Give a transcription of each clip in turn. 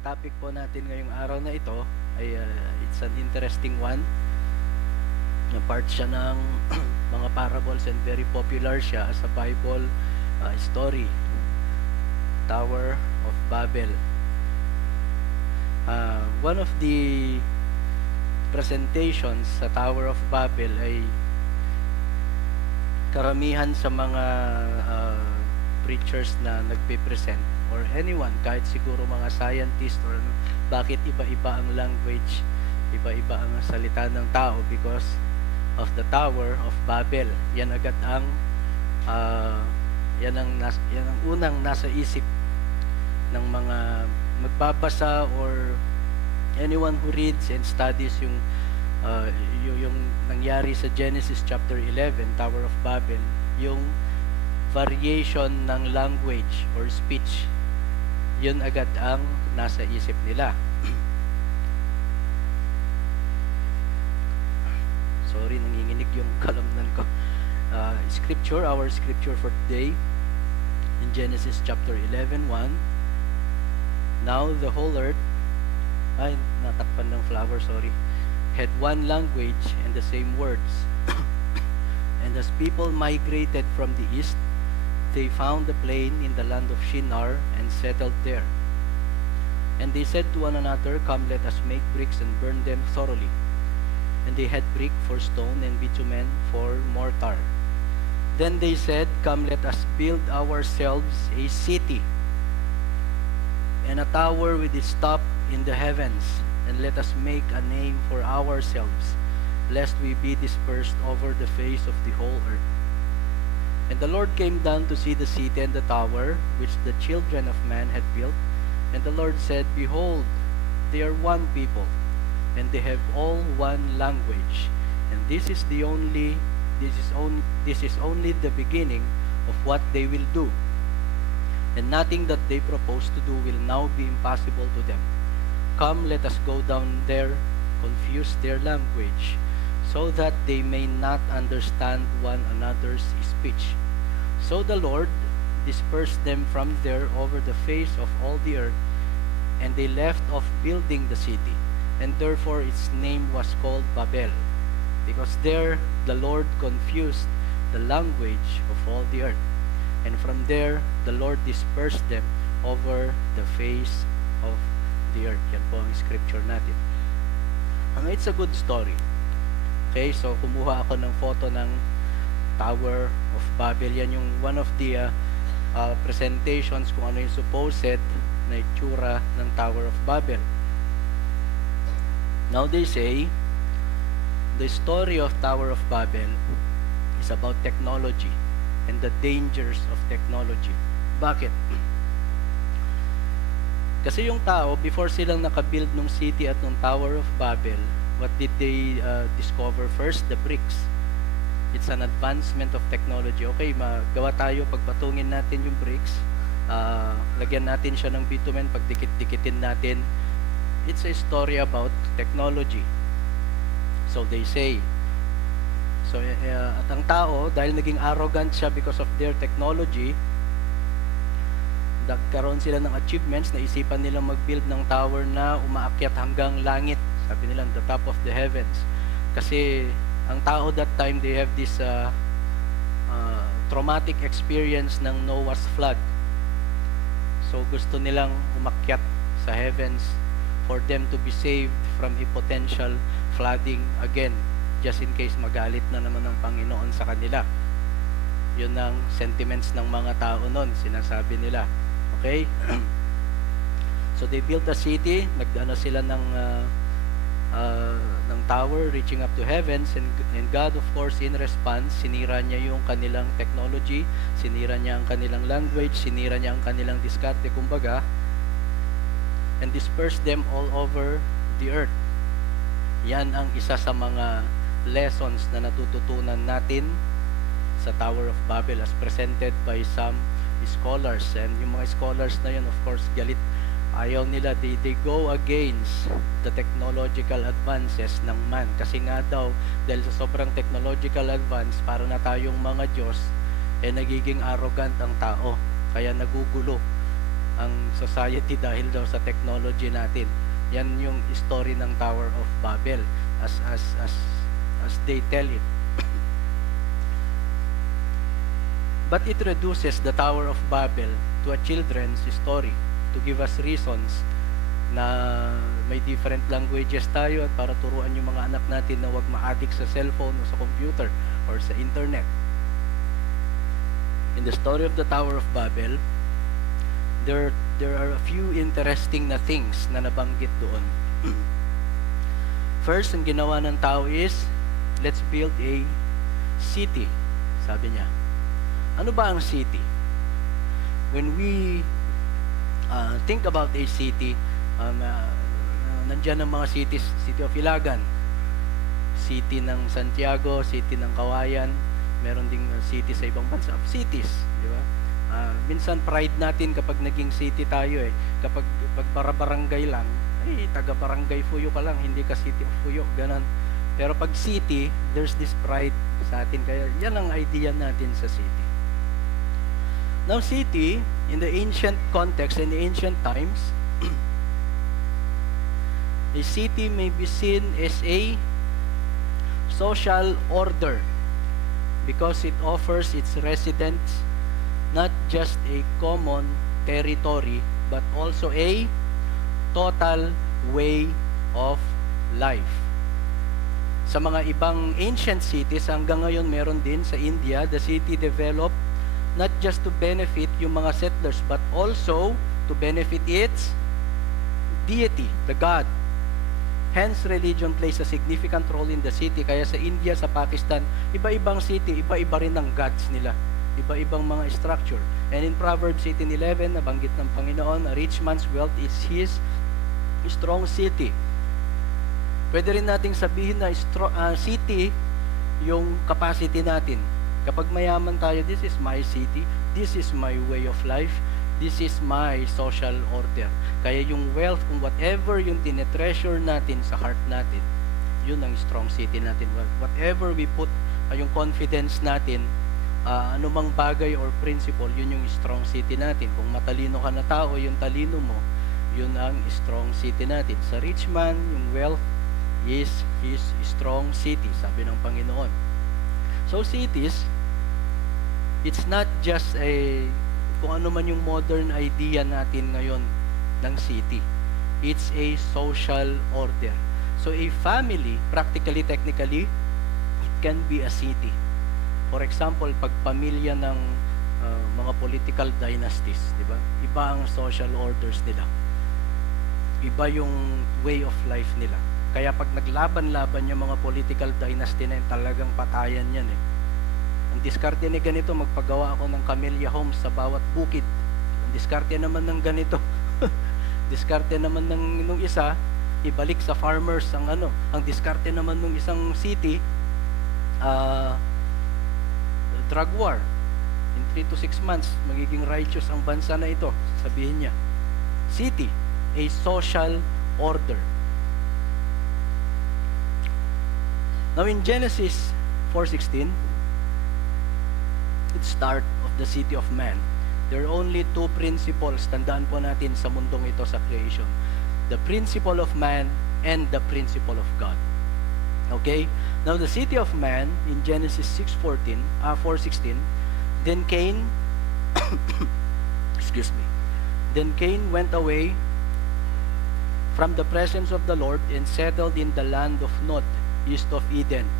topic po natin ngayong araw na ito ay it's an interesting one. Na part siya ng mga parables and very popular siya as a Bible story. Tower of Babel. One of the presentations sa Tower of Babel ay karamihan sa mga preachers na nagpe-present or anyone, kahit siguro mga scientist or bakit iba-iba ang language, iba-iba ang salita ng tao because of the Tower of Babel. Yan agad ang yan ang unang nasa isip ng mga magbabasa or anyone who reads and studies yung nangyari sa Genesis chapter 11, Tower of Babel, yung variation ng language or speech. Yun agad ang nasa isip nila. Sorry, nanginginig yung kalamnan ko. Our scripture for today in Genesis chapter 11:1. Now the whole earth, natakpan ng flower, sorry, had one language and the same words. And as people migrated from the east, they found a plain in the land of Shinar and settled there. And they said to one another, "Come, let us make bricks and burn them thoroughly." And they had brick for stone and bitumen for mortar. Then they said, "Come, let us build ourselves a city and a tower with its top in the heavens, and let us make a name for ourselves, lest we be dispersed over the face of the whole earth." And the Lord came down to see the city and the tower which the children of man had built. And the Lord said, "Behold, they are one people, and they have all one language. And this is only the beginning of what they will do. And nothing that they propose to do will now be impossible to them. Come, let us go down there, confuse their language, so that they may not understand one another's speech." So the Lord dispersed them from there over the face of all the earth, and they left off building the city, and therefore its name was called Babel, because there the Lord confused the language of all the earth. And from there the Lord dispersed them over the face of the earth. Yan po ang scripture natin. It's a good story. Okay, so kumuha ako ng photo ng Tower of Babel. Yan yung one of the presentations kung ano yung supposed na itsura ng Tower of Babel. Now they say, the story of Tower of Babel is about technology and the dangers of technology. Bakit? Kasi yung tao, before silang nakabuild ng city at ng Tower of Babel, what did they discover first? The bricks. It's an advancement of technology. Okay, magawa tayo, pagpatungin natin yung bricks, lagyan natin siya ng bitumen, pagdikit-dikitin natin. It's a story about technology. So they say. So at ang tao, dahil naging arrogant siya because of their technology, nagkaroon sila ng achievements, naisipan nilang mag-build ng tower na umaakyat hanggang langit. Sabi nila, the top of the heavens. Kasi ang tao that time, they have this traumatic experience ng Noah's flood. So gusto nilang umakyat sa heavens for them to be saved from a potential flooding again, just in case magalit na naman ng Panginoon sa kanila. Yun ang sentiments ng mga tao noon, sinasabi nila. Okay? So they built a city, nagdano sila ng tower reaching up to heavens, and God, of course, in response, sinira niya yung kanilang technology, sinira niya ang kanilang language, sinira niya ang kanilang diskarte, kumbaga, and dispersed them all over the earth. Yan ang isa sa mga lessons na natututunan natin sa Tower of Babel as presented by some scholars. And yung mga scholars na yun, of course, galit. Ayaw nila, they go against the technological advances ng man. Kasi nga daw, dahil sa sobrang technological advance, para na tayong mga Diyos, nagiging arrogant ang tao. Kaya nagugulo ang society dahil daw sa technology natin. Yan yung story ng Tower of Babel as they tell it. But it reduces the Tower of Babel to a children's story to give us reasons na may different languages tayo at para turuan yung mga anak natin na huwag ma-addict sa cellphone o sa computer or sa internet. In the story of the Tower of Babel, there are a few interesting na things na nabanggit doon. First, ang ginawa ng tao is, let's build a city, sabi niya. Ano ba ang city? When we think about a city, nandyan ang mga cities, City of Ilagan, City ng Santiago, City ng Kawayan, meron ding city sa ibang bansa, cities, di ba? Minsan pride natin kapag naging city tayo kapag para-barangay lang, taga-barangay Fuyo ka lang, hindi ka City of Fuyo, ganon. Pero pag city, there's this pride sa atin, kaya yan ang idea natin sa city. Now, city, in the ancient context, in the ancient times, a city may be seen as a social order because it offers its residents not just a common territory but also a total way of life. Sa mga ibang ancient cities, hanggang ngayon meron din sa India, the city developed not just to benefit yung mga settlers but also to benefit its deity, the God. Hence, religion plays a significant role in the city. Kaya sa India, sa Pakistan, iba-ibang city, iba-iba rin ang gods nila. Iba-ibang mga structure. And in Proverbs 18:11, nabanggit ng Panginoon, a rich man's wealth is his strong city. Pwede rin nating sabihin na city yung capacity natin. Kapag mayaman tayo, this is my city, this is my way of life, this is my social order. Kaya yung wealth, kung whatever yung tinetreasure natin sa heart natin, yun ang strong city natin. Whatever we put, yung confidence natin, anumang bagay or principle, yun yung strong city natin. Kung matalino ka na tao, yung talino mo, yun ang strong city natin. Sa rich man, yung wealth is his strong city, sabi ng Panginoon. So cities, it's not just kung ano man yung modern idea natin ngayon ng city. It's a social order. So a family, practically, technically, it can be a city. For example, pag pamilya ng mga political dynasties, di ba? Iba ang social orders nila. Iba yung way of life nila. Kaya pag naglaban-laban yung mga political dynasty na yun, talagang patayan yan Ang diskarte ni ganito, magpagawa ako ng camellia homes sa bawat bukid. Ang diskarte naman ng ganito, diskarte naman nung isa, ibalik sa farmers ang ang diskarte naman nung isang city, drug war. In 3 to 6 months, magiging righteous ang bansa na ito, sabihin niya. City, a social order. Now in Genesis 4:16, the start of the city of man. There are only two principles, tandaan po natin sa mundong ito sa creation. The principle of man and the principle of God. Okay? Now the city of man in Genesis 4:16, then Cain excuse me. Then Cain went away from the presence of the Lord and settled in the land of Nod, east of Eden.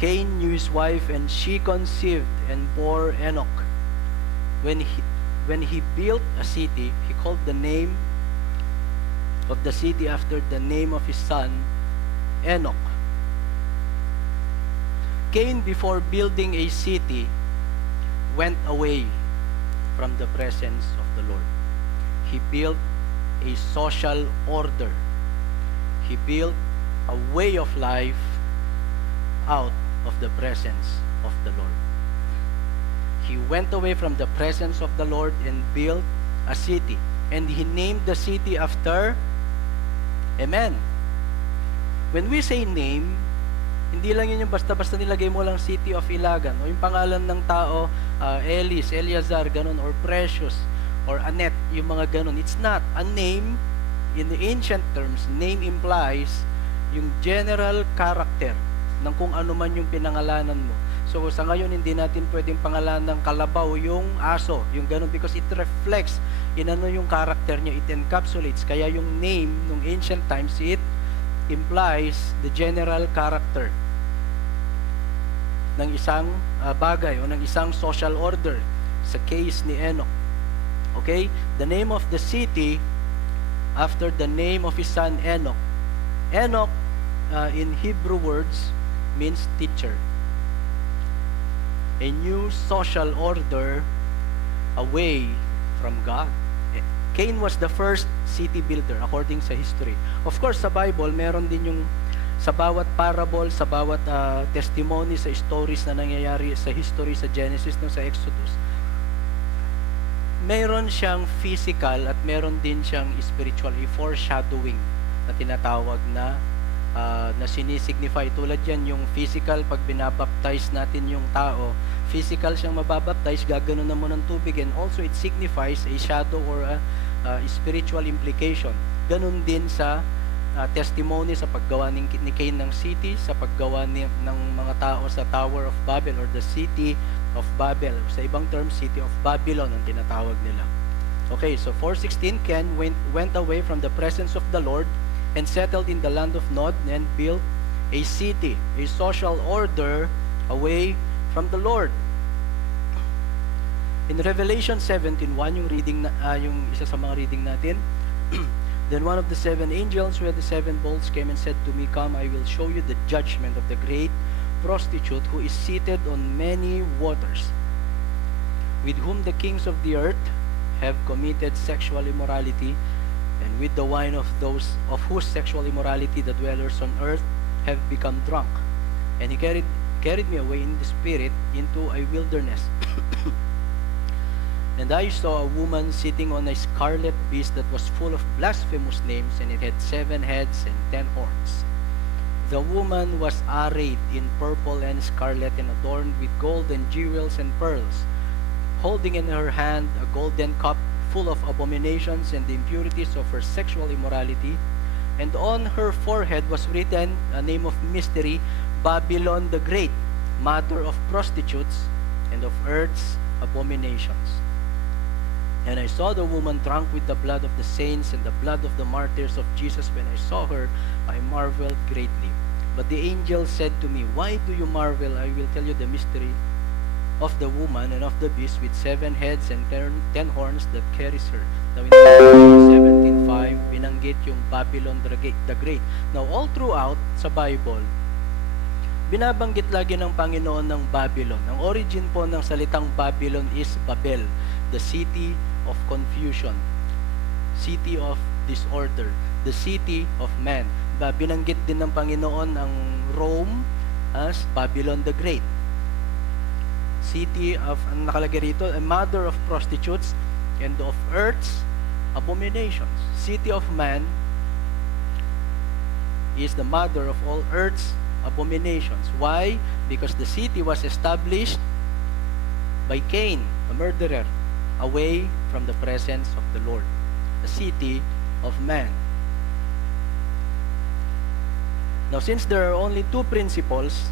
Cain knew his wife, and she conceived and bore Enoch. When he built a city, he called the name of the city after the name of his son, Enoch. Cain, before building a city, went away from the presence of the Lord. He built a social order. He built a way of life out of the presence of the Lord. He went away from the presence of the Lord and built a city. And he named the city after, amen. When we say name, hindi lang yun yung basta-basta nilagay mo lang City of Ilagan o yung pangalan ng tao, Elis, Eleazar, ganun, or Precious, or Anet, yung mga ganun. It's not. A name, in the ancient terms, name implies yung general character ng kung ano man yung pinangalanan mo. So sa ngayon, hindi natin pwedeng pangalan ng kalabaw yung aso, yung ganun, because it reflects in ano yung character niya, it encapsulates. Kaya yung name nung ancient times, it implies the general character ng isang bagay o ng isang social order sa case ni Enoch. Okay? The name of the city after the name of his son Enoch. Enoch in Hebrew words means teacher. A new social order away from God. Cain was the first city builder according sa history. Of course, sa Bible, meron din yung sa bawat parable, sa bawat testimony, sa stories na nangyayari sa history, sa Genesis, no, sa Exodus, meron siyang physical at meron din siyang spiritual, foreshadowing na tinatawag na sinisignify. Tulad yan, yung physical, pag binabaptize natin yung tao, physical siyang mababaptize, gaganon na mo ng tubig, and also it signifies a shadow or a spiritual implication. Ganon din sa testimony sa paggawa ni Cain ng city, sa paggawa ng mga tao sa Tower of Babel or the City of Babel. Sa ibang term, City of Babylon ang tinatawag nila. Okay, so 4:16, Cain went away from the presence of the Lord and settled in the land of Nod and built a city, a social order away from the Lord. In Revelation 17:1, yung reading yung isa sa mga reading natin, then one of the 7 angels who had the 7 bowls came and said to me, "Come, I will show you the judgment of the great prostitute who is seated on many waters, with whom the kings of the earth have committed sexual immorality, and with the wine of those of whose sexual immorality the dwellers on earth have become drunk." And he carried me away in the spirit into a wilderness. And I saw a woman sitting on a scarlet beast that was full of blasphemous names, and it had 7 heads and 10 horns. The woman was arrayed in purple and scarlet and adorned with gold and jewels and pearls, holding in her hand a golden cup full of abominations and the impurities of her sexual immorality. And on her forehead was written a name of mystery, Babylon the Great, mother of prostitutes and of earth's abominations. And I saw the woman drunk with the blood of the saints and the blood of the martyrs of Jesus. When I saw her, I marveled greatly. But the angel said to me, "Why do you marvel? I will tell you the mystery of the woman and of the beast with 7 heads and 10 horns that carries her." Now in 17:5, binanggit yung Babylon the Great. Now all throughout sa Bible, binabanggit lagi ng Panginoon ng Babylon. Ang origin po ng salitang Babylon is Babel, the city of confusion, city of disorder, the city of man. Binanggit din ng Panginoon ang Rome as Babylon the Great. City of, ang nakalagay rito, a mother of prostitutes and of earth's abominations. City of man is the mother of all earth's abominations. Why? Because the city was established by Cain, a murderer, away from the presence of the Lord. The city of man. Now, since there are only 2 principles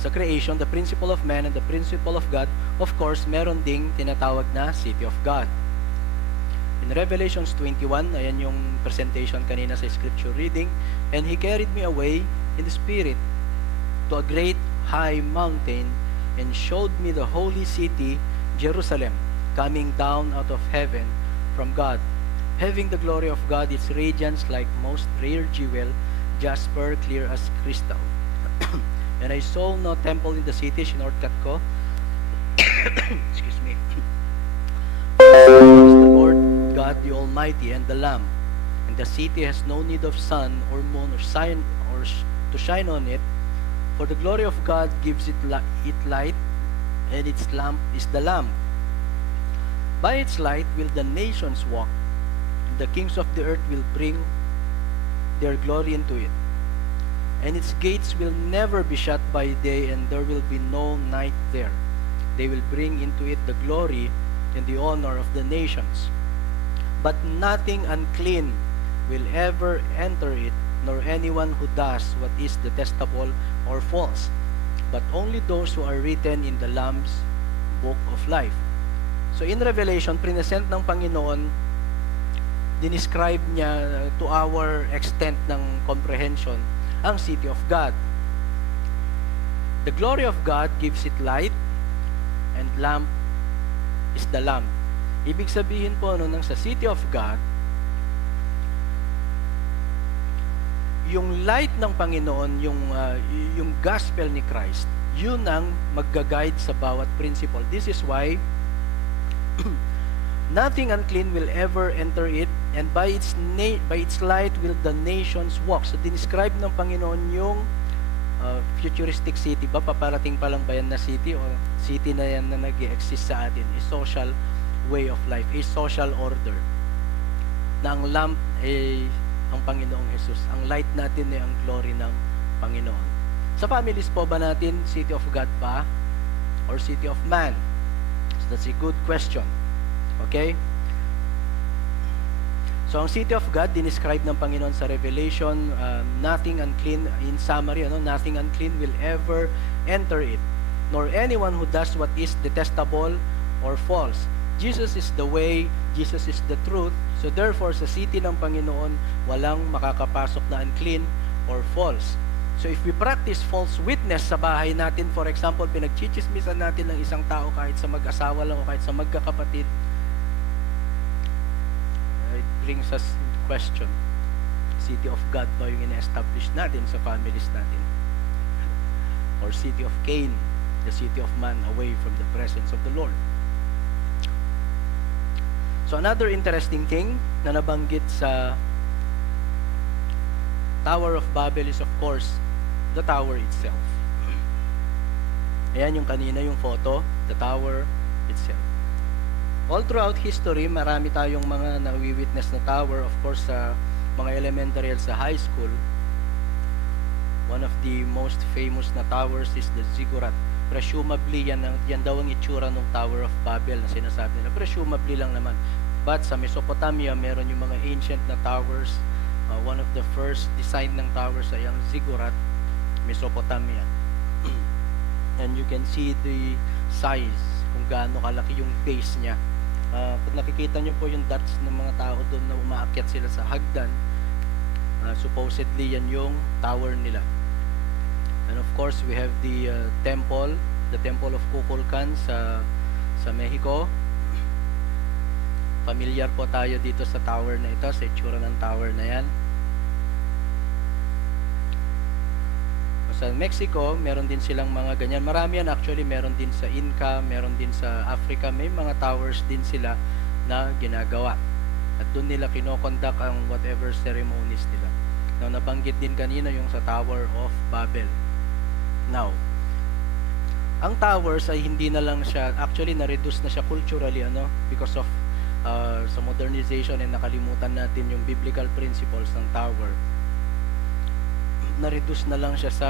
sa creation, the principle of man and the principle of God, of course, meron ding tinatawag na city of God. In Revelations 21, ayan yung presentation kanina sa scripture reading, "And he carried me away in the spirit to a great high mountain and showed me the holy city, Jerusalem, coming down out of heaven from God, having the glory of God, its radiance like most rare jewel, jasper, clear as crystal. And I saw no temple in the city," sinortcut ko. Excuse me. "Is the Lord God the Almighty and the Lamb, and the city has no need of sun or moon or sign or to shine on it, for the glory of God gives it light, and its lamp is the Lamb. By its light will the nations walk, and the kings of the earth will bring their glory into it. And its gates will never be shut by day, and there will be no night there. They will bring into it the glory and the honor of the nations. But nothing unclean will ever enter it, nor anyone who does what is detestable or false, but only those who are written in the Lamb's Book of Life. So in Revelation, present ng Panginoon, dinescribe niya to our extent ng comprehension ang city of God. The glory of God gives it light, and lamp is the lamp. Ibig sabihin po nang sa city of God, yung light ng Panginoon, yung gospel ni Christ, yun ang magga-guide sa bawat principle. This is why nothing unclean will ever enter it, and by its light will the nations walk. So dinescribe ng Panginoon yung futuristic city ba? Paparating pa lang ba yan na city, o city na yan na nag-exist sa atin? A social way of life, a social order. Na ang lamp ay ang Panginoong Jesus. Ang light natin ay ang glory ng Panginoon. Sa families po ba natin, city of God ba? Or city of man? So that's a good question. Okay? So ang city of God, dinescribe ng Panginoon sa Revelation, nothing unclean, in summary, nothing unclean will ever enter it, nor anyone who does what is detestable or false. Jesus is the way, Jesus is the truth, so therefore sa city ng Panginoon, walang makakapasok na unclean or false. So if we practice false witness sa bahay natin, for example, pinagchichismisan natin ng isang tao kahit sa mag-asawa lang o kahit sa magkakapatid, it brings us into question. City of God ba yung ina-establish natin sa families natin? Or city of Cain, the city of man away from the presence of the Lord? So another interesting thing na nabanggit sa Tower of Babel is of course the tower itself. Ayan yung kanina yung photo, the tower itself. All throughout history, marami tayong mga nawi-witness na tower. Of course, sa mga elementary at sa high school, one of the most famous na towers is the ziggurat. Presumably, yan daw ang itsura ng Tower of Babel na sinasabi nila. Presumably lang naman. But sa Mesopotamia, meron yung mga ancient na towers. One of the first design ng towers ay ang ziggurat, Mesopotamia. And you can see the size, kung gaano kalaki yung base niya. Pag nakikita nyo po yung dots ng mga tao doon na umaakyat sila sa hagdan, supposedly yan yung tower nila. And of course, we have the temple of Kukulkan sa Mexico. Familiar po tayo dito sa tower na ito, sa itsura ng tower na yan. Sa Mexico, meron din silang mga ganyan. Marami yan actually, meron din sa Inca, meron din sa Africa. May mga towers din sila na ginagawa. At doon nila kinokonduct ang whatever ceremonies nila. Now, nabanggit din kanina yung sa Tower of Babel. Now, ang towers ay hindi na lang siya, actually na-reduce na siya culturally, because of sa modernization, and nakalimutan natin yung biblical principles ng tower. Na-reduce na lang siya sa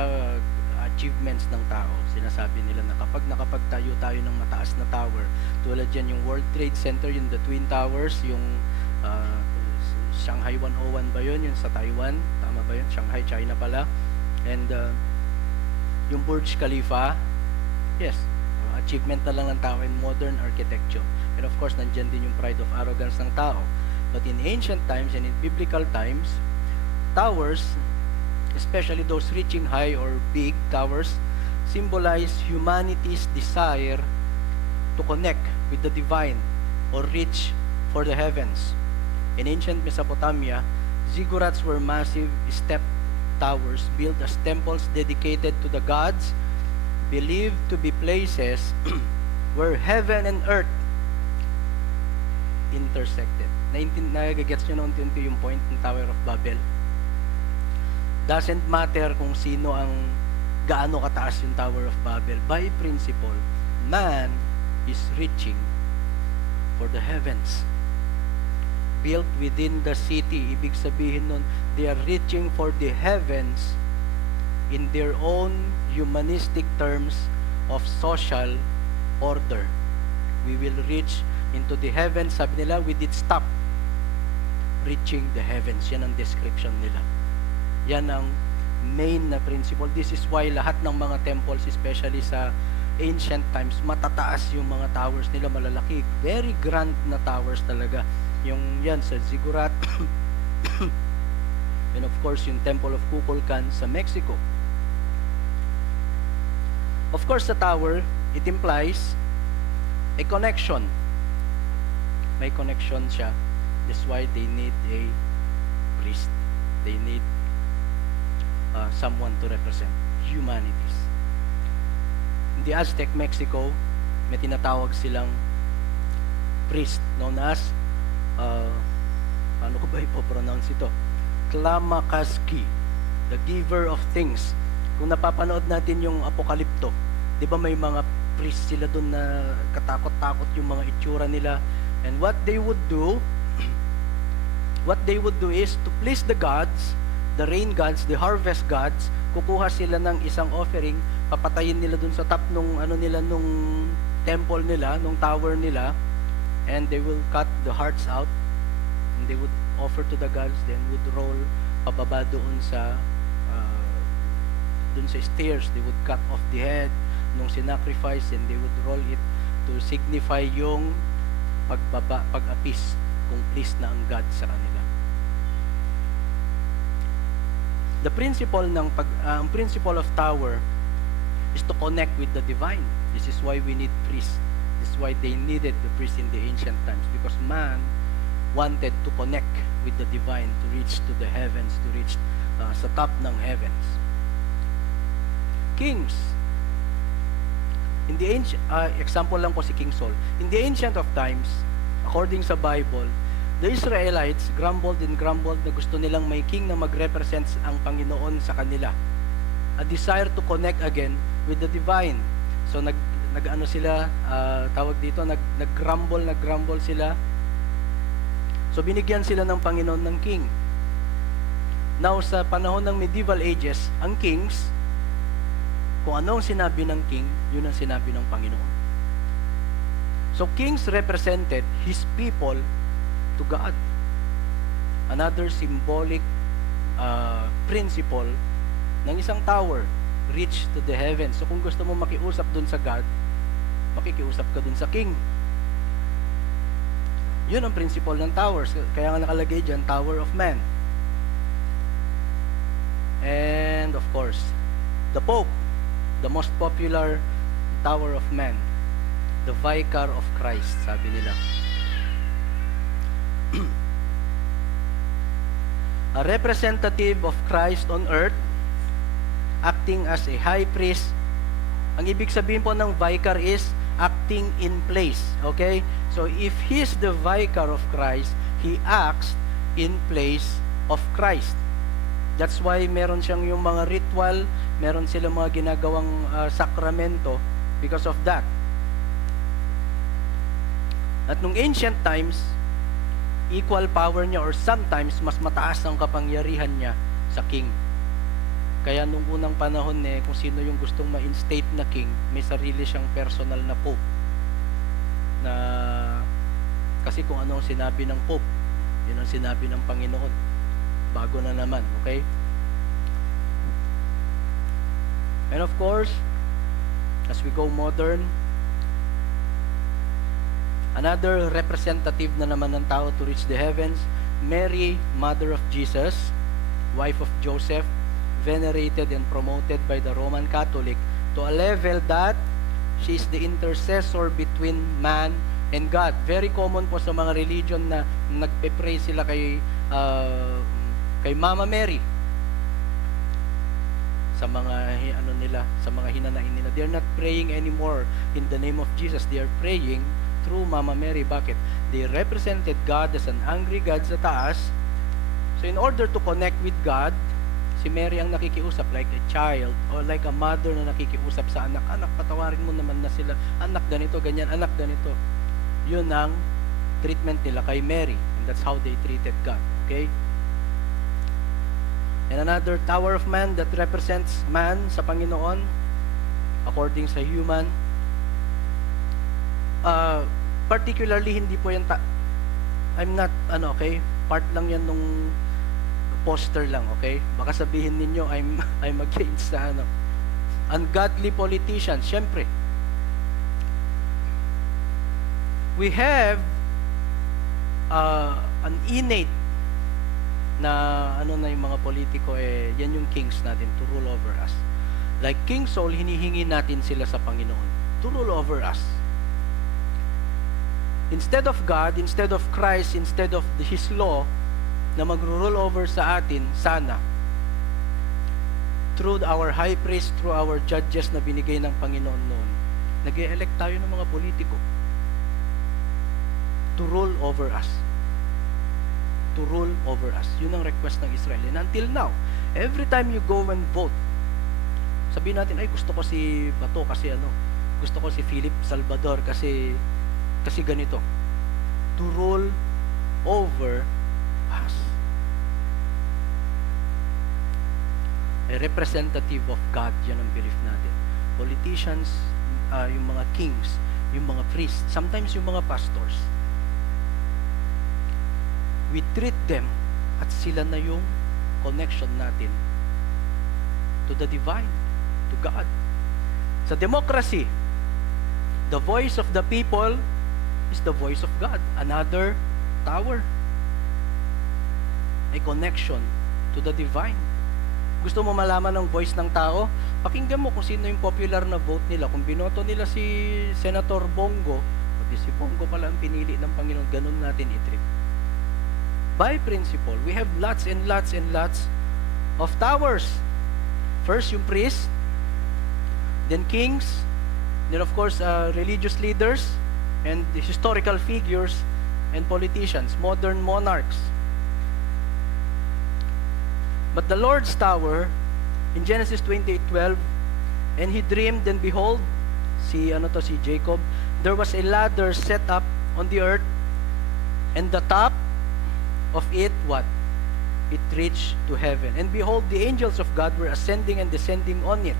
achievements ng tao. Sinasabi nila na kapag nakapagtayo tayo ng mataas na tower, tulad yan yung World Trade Center, yung the Twin Towers, yung Shanghai 101 ba yun, yung sa Taiwan, tama ba yun? Shanghai, China pala. And yung Burj Khalifa, yes, achievement na lang ng tao in modern architecture. And of course, nandyan din yung pride of arrogance ng tao. But in ancient times and in biblical times, towers, especially those reaching high or big towers, symbolize humanity's desire to connect with the divine or reach for the heavens. In ancient Mesopotamia, ziggurats were massive step towers built as temples dedicated to the gods, believed to be places where heaven and earth intersected. Nagagets nyo na unti-unti yung point ng Tower of Babel. Doesn't matter kung sino ang gaano kataas yung Tower of Babel. By principle, man is reaching for the heavens. Built within the city, ibig sabihin nun, they are reaching for the heavens in their own humanistic terms of social order. We will reach into the heavens. Sabi nila, we did stop reaching the heavens. Yan ang description nila. Yan ang main na principle. This is why lahat ng mga temples, especially sa ancient times, matataas yung mga towers nila, malalaki. Very grand na towers talaga. Yung yan sa Ziggurat. And of course, yung Temple of Kukulkan sa Mexico. Of course, the tower, it implies a connection. May connection siya. That's why they need a priest. They need someone to represent humanities. In the Aztec Mexico, may tinatawag silang priest known as paano ko ba ipopronounce ito? Tlamakazki, the giver of things. Kung napapanood natin yung Apokalipto, di ba may mga priest sila doon na katakot-takot yung mga itsura nila. And what they would do is to please the gods, the rain gods, the harvest gods. Kukuha sila ng isang offering, papatayin nila dun sa top nung nung temple nila, nung tower nila, and they will cut the hearts out, and they would offer to the gods, then would roll pababa doon sa stairs. They would cut off the head nung sinacrifice, and they would roll it to signify yung pag-appease kung pleased na ang God sa kanila. The principle ang principle of tower is to connect with the divine. This is why we need priests. This is why they needed the priests in the ancient times, because man wanted to connect with the divine, to reach to the heavens, to reach sa top ng heavens. Kings. In the ancient, example lang po si King Saul. In the ancient of times, according sa Bible, the Israelites grumbled and grumbled na gusto nilang may king na mag-represent ang Panginoon sa kanila. A desire to connect again with the divine. So nag-ano sila, tawag dito, nag-grumble sila. So binigyan sila ng Panginoon ng king. Now sa panahon ng medieval ages, ang kings, kung ano ang sinabi ng king, yun ang sinabi ng Panginoon. So kings represented his people to God. Another symbolic principle ng isang tower, reach to the heavens. So kung gusto mo makiusap dun sa God, makikiusap ka dun sa king. Yun ang principle ng towers. Kaya nga nakalagay dyan, Tower of Man. And of course, the Pope, the most popular Tower of Man, the Vicar of Christ, sabi nila. A representative of Christ on earth, acting as a high priest. Ang ibig sabihin po ng vicar is acting in place. Okay? So if he's the vicar of Christ, he acts in place of Christ. That's why meron siyang yung mga ritual, meron silang mga ginagawang sakramento because of that. At nung ancient times, equal power niya or sometimes mas mataas ang kapangyarihan niya sa king. Kaya nung unang panahon kung sino yung gustong ma-instate na king, may sarili siyang personal na pope. Na kasi kung ano ang sinabi ng pope, yun ang sinabi ng Panginoon. Bago na naman, okay? And of course, as we go modern, another representative na naman ng tao to reach the heavens, Mary, mother of Jesus, wife of Joseph, venerated and promoted by the Roman Catholic to a level that she is the intercessor between man and God. Very common po sa mga religion na nagpe-pray sila kay Mama Mary. Sa mga sa mga hinanain nila. They are not praying anymore in the name of Jesus. They are praying through Mama Mary. Bakit? They represented God as an angry God sa taas. So in order to connect with God, si Mary ang nakikiusap like a child or like a mother na nakikiusap sa anak. Anak, patawarin mo naman na sila. Anak, ganito, ganyan. Anak, ganito. Yun ang treatment nila kay Mary. And that's how they treated God. Okay? And another Tower of Man that represents man sa Panginoon according sa human uh, particularly hindi po yan I'm not okay, part lang yan nung poster lang, okay? Baka sabihin ninyo I'm against sa ungodly politicians. Syempre, we have an innate na na yung mga politiko, yan yung kings natin to rule over us. Like King Saul, hinihingi natin sila sa Panginoon to rule over us. Instead of God, instead of Christ, instead of His law na mag-rule over sa atin, sana through our high priest, through our judges na binigay ng Panginoon noon, nag-e-elect tayo ng mga politiko to rule over us. To rule over us. Yun ang request ng Israel. And until now, every time you go and vote, sabihin natin, ay gusto ko si Bato kasi gusto ko si Philip Salvador kasi ganito. To rule over us. A representative of God, yan ang belief natin. Politicians, yung mga kings, yung mga priests, sometimes yung mga pastors, we treat them at sila na yung connection natin to the divine, to God. Sa democracy, the voice of the people is the voice of God. Another tower. A connection to the divine. Gusto mo malaman ang voice ng tao? Pakinggan mo kung sino yung popular na vote nila. Kung binoto nila si Senator Bongo, si Bongo pala ang pinili ng Panginoon, ganun natin i-treat. By principle, we have lots and lots and lots of towers. First, yung priest, then kings, then of course, religious leaders, and the historical figures, and politicians, modern monarchs. But the Lord's tower, in Genesis 28:12, and he dreamed, and behold, si Jacob, there was a ladder set up on the earth, and the top of it, what? It reached to heaven. And behold, the angels of God were ascending and descending on it.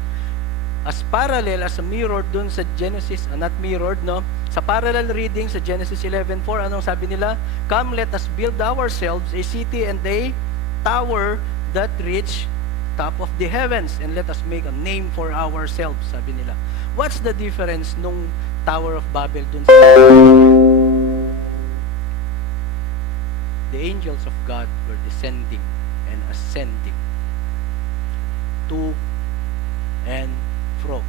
As parallel, as a mirror dun sa Genesis, not mirrored, no? Sa parallel reading sa Genesis 11:4, anong sabi nila? Come, let us build ourselves a city and a tower that reach top of the heavens, and let us make a name for ourselves, sabi nila. What's the difference nung Tower of Babel dun sa the angels of God were descending and ascending to and fro.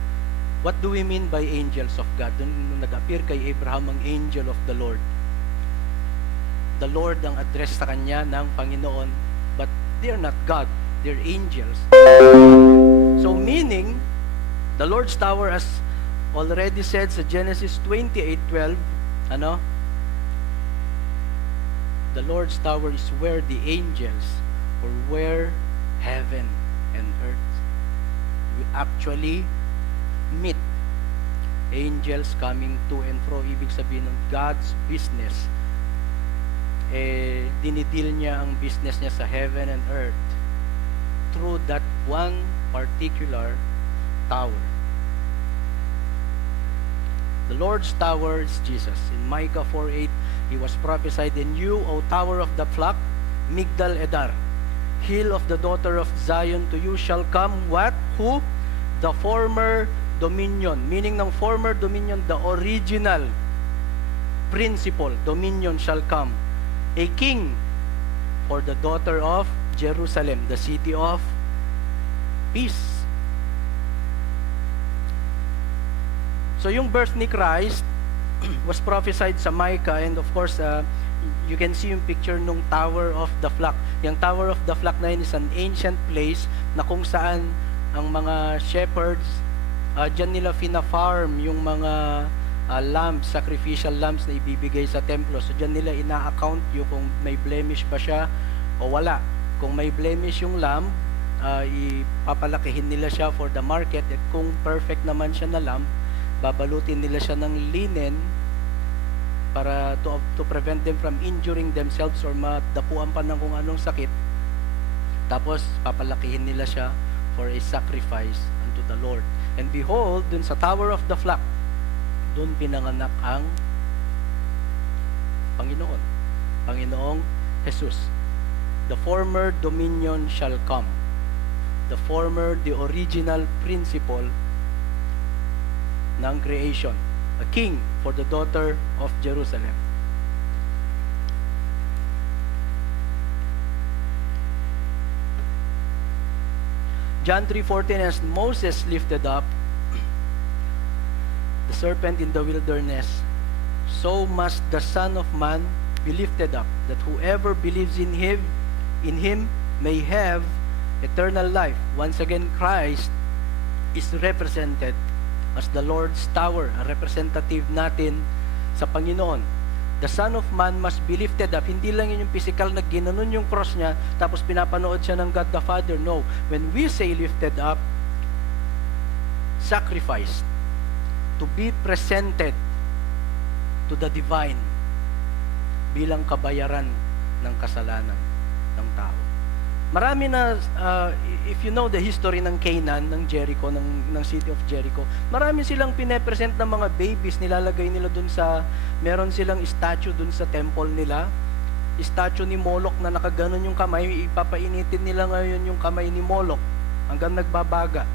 What do we mean by angels of God? Nung nag-appear kay Abraham ang angel of the Lord. The Lord ang address sa kanya ng Panginoon, but they're not God, they're angels. So meaning, the Lord's tower, as already said sa Genesis 28:12, the Lord's tower is where the angels, or where heaven and earth will actually meet. Angels coming to and fro, ibig sabihin ng God's business. Dinidil niya ang business niya sa heaven and earth through that one particular tower. The Lord's tower is Jesus. In Micah 4:8, he was prophesied, in you, O tower of the flock, Migdal Edar, hill of the daughter of Zion, to you shall come what? Who? The former dominion. Meaning ng former dominion, the original principle, dominion shall come. A king for the daughter of Jerusalem, the city of peace. So yung birth ni Christ was prophesied sa Micah, and of course, you can see yung picture nung Tower of the Flock. Yung Tower of the Flock na yun is an ancient place na kung saan ang mga shepherds, dyan nila fina-farm yung mga lambs, sacrificial lambs na ibibigay sa templo. So dyan nila ina-account yung kung may blemish ba siya o wala. Kung may blemish yung lamb, ipapalakihin nila siya for the market. At kung perfect naman siya na lamb, babalutin nila siya ng linen para to prevent them from injuring themselves or madapuan pa ng kung anong sakit. Tapos papalakihin nila siya for a sacrifice unto the Lord. And behold, dun sa Tower of the Flock, Doon pinanganak ang Panginoon. Panginoong Jesus. The former dominion shall come. The original principle ng creation. A king for the daughter of Jerusalem. John 3:14, as Moses lifted up the serpent in the wilderness, so must the Son of Man be lifted up, that whoever believes in him may have eternal life. Once again, Christ is represented as the Lord's tower, a representative natin sa Panginoon. The Son of Man must be lifted up. Hindi lang yun yung physical na ginanon yung cross niya, tapos pinapanood siya ng God the Father. No. When we say lifted up, sacrificed, to be presented to the divine bilang kabayaran ng kasalanan ng tao. Marami na, if you know the history ng Canaan, ng Jericho, ng city of Jericho, marami silang pinepresent ng mga babies, nilalagay nila dun sa, meron silang statue dun sa temple nila, statue ni Moloch na nakaganon yung kamay, ipapainitin nila ngayon yung kamay ni Moloch hanggang nagbabaga.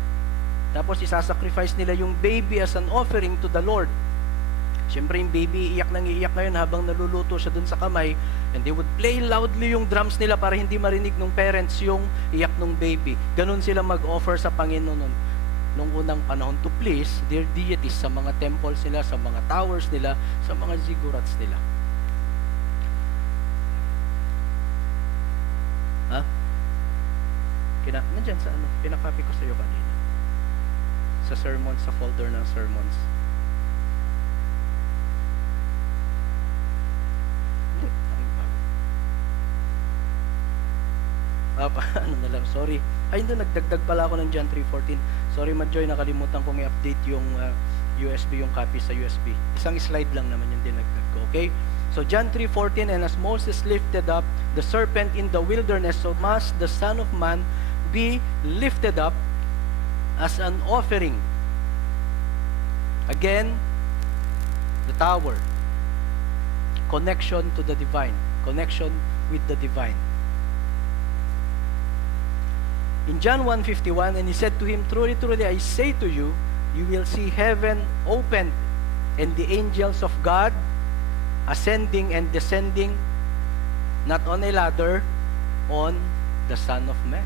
Tapos isasacrifice nila yung baby as an offering to the Lord. Siyempre yung baby iyak nang iiyak ngayon habang naluluto siya dun sa kamay, and they would play loudly yung drums nila para hindi marinig ng parents yung iyak ng baby. Ganun sila mag-offer sa Panginoon nung unang panahon to please their deities sa mga temples nila, sa mga towers nila, sa mga ziggurats nila. Ha? Nandyan sa ano? Pinakopy ko sa iyo kanina. Sa sermons, sa folder ng sermons. Ano na lang, sorry. Ay, hindi, nagdagdag pala ako ng John 3:14. Sorry, Madjoy, nakalimutan kong i-update yung USB, yung copy sa USB. Isang slide lang naman yung dinagdag ko, okay? So, John 3:14, and as Moses lifted up the serpent in the wilderness, so must the Son of Man be lifted up as an offering. Again, the tower. Connection to the divine. Connection with the divine. In John 1:51, and he said to him, truly, truly, I say to you, you will see heaven opened, and the angels of God ascending and descending, not on a ladder, on the Son of Man.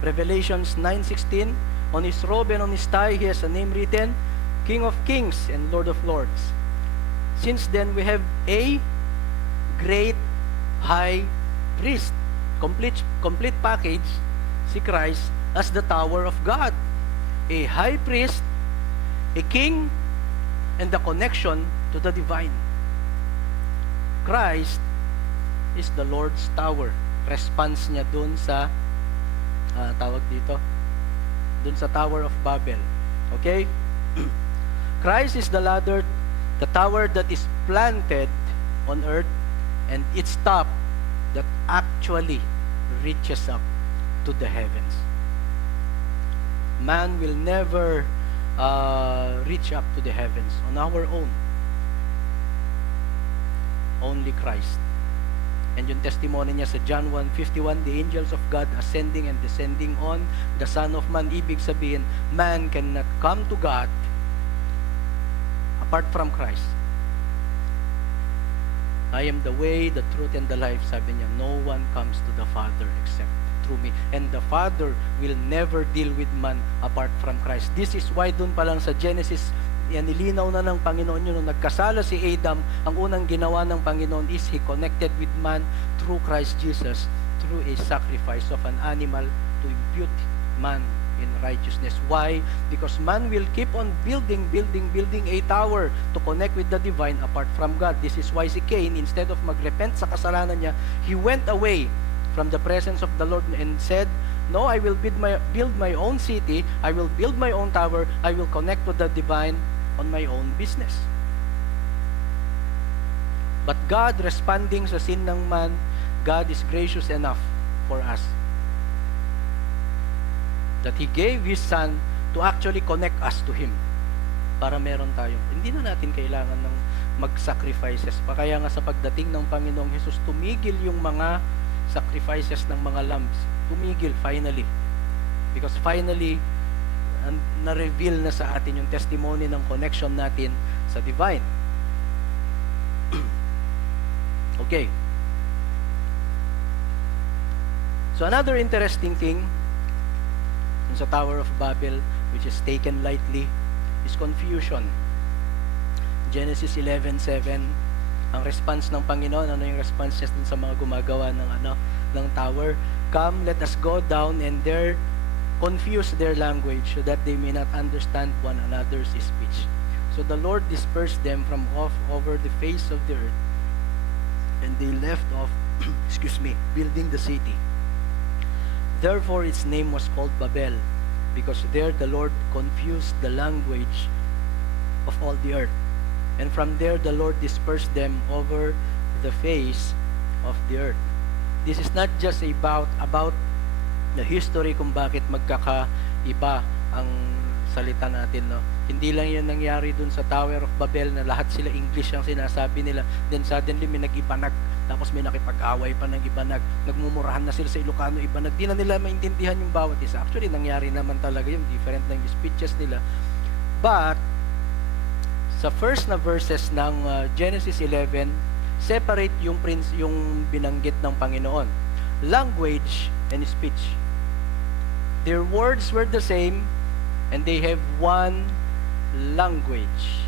Revelations 9:16, on his robe and on his thigh he has a name written, King of Kings and Lord of Lords. Since then we have a great high priest, complete package, si Christ as the tower of God, a high priest, a king, and the connection to the divine. Christ is the Lord's tower. Response niya dun sa tawag dito, dun sa Tower of Babel. Okay? Christ is the ladder, the tower that is planted on earth, and its top that actually reaches up to the heavens. Man will never reach up to the heavens on our own. Only Christ. And yung testimony niya sa John 1:51, the angels of God ascending and descending on the Son of Man. Ibig sabihin, man cannot come to God apart from Christ. I am the way, the truth, and the life. Sabi niya, no one comes to the Father except through me. And the Father will never deal with man apart from Christ. This is why dun pa lang sa Genesis, yan nilinaw na ng Panginoon yun. Nung nagkasala si Adam, ang unang ginawa ng Panginoon is He connected with man through Christ Jesus, through a sacrifice of an animal to impute man in righteousness. Why? Because man will keep on building a tower to connect with the divine apart from God. This is why si Cain, instead of magrepent sa kasalanan niya, he went away from the presence of the Lord and said, no, I will build my own city, I will build my own tower, I will connect to the divine on my own business. But God, responding sa sin ng man, God is gracious enough for us that He gave His Son to actually connect us to Him. para meron tayong, hindi na natin kailangan ng mag-sacrifices pa. Kaya nga sa pagdating ng Panginoong Hesus, tumigil yung mga sacrifices ng mga lambs. Tumigil finally. Because finally, na-reveal na sa atin yung testimony ng connection natin sa divine. Okay. So another interesting thing sa Tower of Babel, which is taken lightly, is confusion. Genesis 11:7, ang response ng Panginoon, ano yung response niya sa mga gumagawa ng tower? Come, let us go down and there confuse their language so that they may not understand one another's speech. So the Lord dispersed them from off over the face of the earth, and they left off, building the city. Therefore its name was called Babel, because there the Lord confused the language of all the earth. And from there the Lord dispersed them over the face of the earth. This is not just about the history kung bakit magkakaiba ang salita natin, no? Hindi lang yan nangyari dun sa Tower of Babel na lahat sila English ang sinasabi nila. Then suddenly may nag-ibanag, tapos may nakipag-away pa ng ibanag. Nagmumurahan na sila sa Ilocano ibanag. Di na nila maintindihan yung bawat isa. Actually, nangyari naman talaga yung different ng speeches nila. But, sa first na verses ng Genesis 11, separate yung binanggit ng Panginoon. Language and speech. Their words were the same, and they have one language.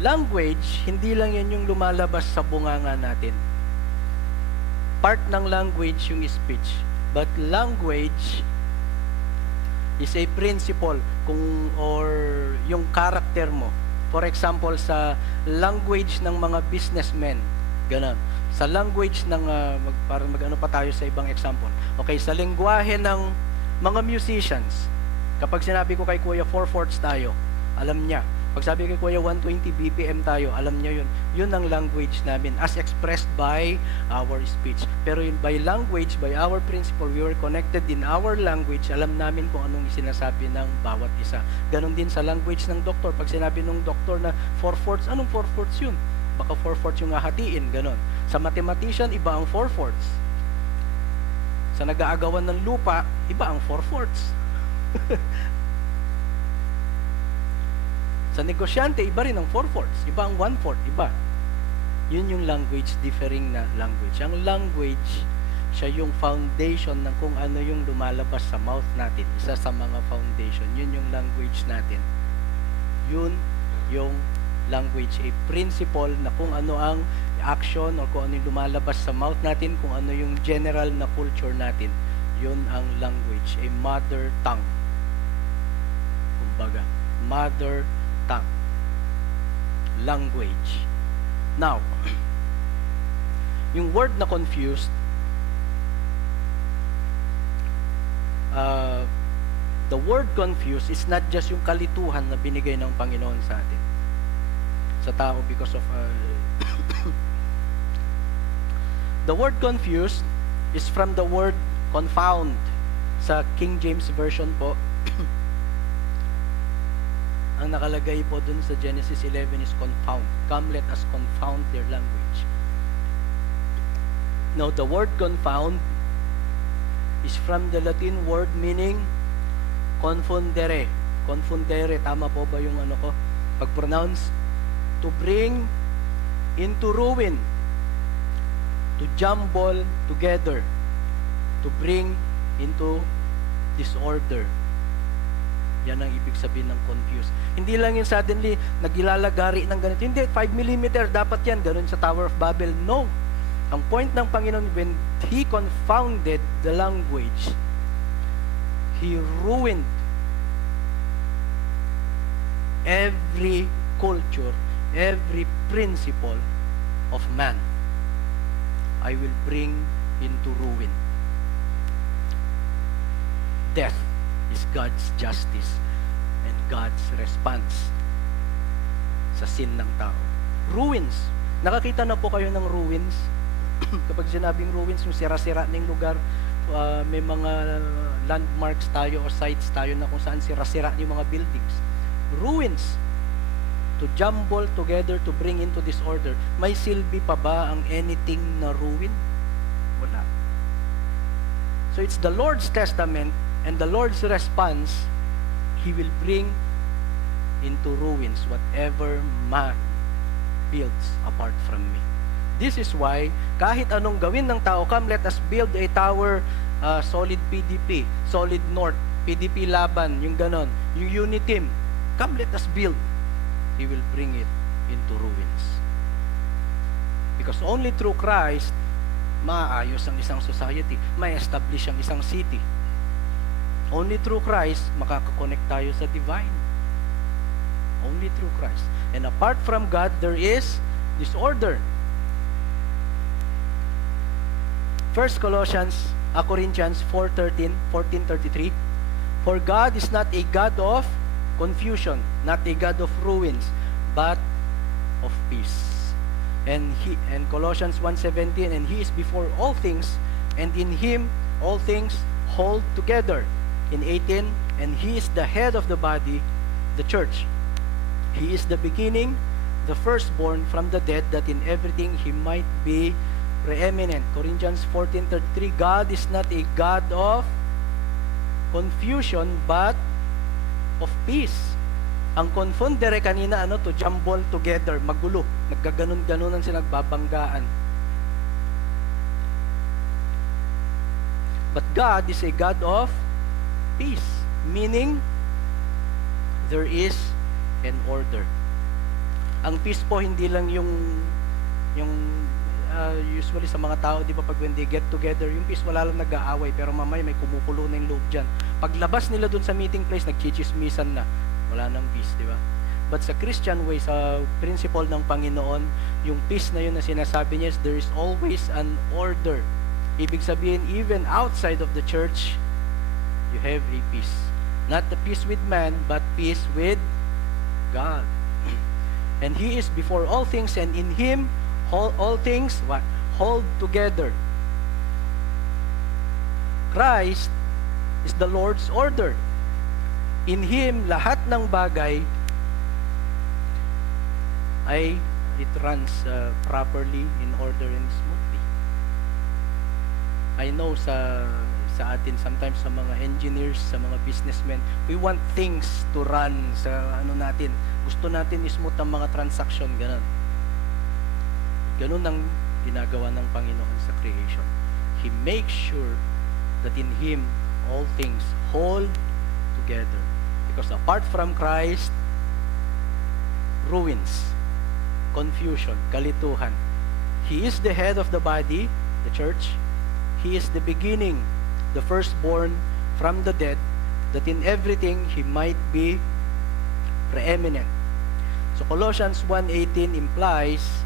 Language, hindi lang yan yung lumalabas sa bunganga natin. Part ng language yung speech. But language is a principle or yung character mo. For example, sa language ng mga businessmen, ganun. Sa language ng, para mag-ano pa tayo sa ibang example. Okay, sa lengguwahe ng mga musicians, kapag sinabi ko kay Kuya 4/4 tayo, alam niya. Pag sabi kay Kuya 120 BPM tayo, alam niya yun. Yun ang language namin as expressed by our speech. Pero yun, by language, by our principle, we were connected in our language. Alam namin kung anong sinasabi ng bawat isa. Ganon din sa language ng doktor. Pag sinabi ng doktor na 4/4, anong 4/4 yun? Baka 4/4 yung hahatiin, ganon. Sa mathematician, iba ang 4/4. Sa nag-aagawan ng lupa, iba ang 4/4. Sa negosyante, iba rin ang 4/4. Iba ang 1/4. Iba. Yun yung language, differing na language. Ang language, siya yung foundation ng kung ano yung lumalabas sa mouth natin. Isa sa mga foundation. Yun yung language natin. Yun yung language. A principle na kung ano ang action or kung ano yung lumalabas sa mouth natin, kung ano yung general na culture natin. Yun ang language. A mother tongue. Kumbaga, mother tongue. Language. Now, yung word na confused, the word confused is not just yung kalituhan na binigay ng Panginoon sa atin, sa tao because of the word confused is from the word confound. Sa King James Version po, ang nakalagay po dun sa Genesis 11 is confound. Come, let us confound their language. Now, the word confound is from the Latin word meaning confundere. Confundere, tama po ba yung ano ko? Pag-pronounce, to bring into ruin, to jumble together, to bring into disorder. Yan ang ibig sabihin ng confused. Hindi lang yung suddenly nagilalagari ng ganito. Hindi, 5mm dapat yan. Ganun sa Tower of Babel. No. Ang point ng Panginoon, when He confounded the language, He ruined every culture, every principle of man. I will bring into ruin. Death is God's justice and God's response sa sin ng tao. Ruins. Nakakita na po kayo ng ruins? Kapag sinabing ruins, yung sira-sira na yung lugar, may mga landmarks tayo o sites tayo na kung saan sira-sira yung mga buildings. Ruins. to jumble together, to bring into disorder. May silbi pa ba ang anything na ruin? Wala. So it's the Lord's testament and the Lord's response. He will bring into ruins whatever man builds apart from me. This is why, kahit anong gawin ng tao, come let us build a tower, solid PDP, solid North, PDP Laban, yung ganon, yung Uniteam, come let us build. He will bring it into ruins. Because only through Christ, maayos ang isang society, may establish ang isang city. Only through Christ, makakakonect tayo sa divine. Only through Christ. And apart from God, there is disorder. 1 Corinthians 14:33. For God is not a God of confusion, not a God of ruins, but of peace. And Colossians 1:17, and He is before all things, and in Him all things hold together. In 18, and He is the head of the body, the church. He is the beginning, the firstborn from the dead, that in everything He might be preeminent. Corinthians 14:33, God is not a God of confusion, but of peace. Ang confundere kanina, to jumble together, magulo, naggaganon-ganonan sila, nagbabanggaan. But God is a God of peace, meaning there is an order. Ang peace po hindi lang yung usually sa mga tao, di ba, pag when they get together, yung peace, wala lang nag-aaway, pero mamaya may kumukulo na yung loob dyan. Paglabas nila dun sa meeting place, nagchichismisan na, wala nang peace, di ba? But sa Christian way, sa principle ng Panginoon, yung peace na yun na sinasabi niya, there is always an order. Ibig sabihin, even outside of the church, you have a peace. Not the peace with man, but peace with God. And He is before all things, and in Him all things hold together. Christ is the Lord's order. In Him, lahat ng bagay ay it runs properly, in order, and smoothly. I know sa atin, sometimes sa mga engineers, sa mga businessmen, we want things to run sa natin. Gusto natin smooth ang mga transaction, ganun. Ganun ang ginagawa ng Panginoon sa creation. He makes sure that in Him all things hold together. Because apart from Christ, ruins, confusion, kalituhan. He is the head of the body, the church. He is the beginning, the firstborn from the dead, that in everything He might be preeminent. So Colossians 1:18 implies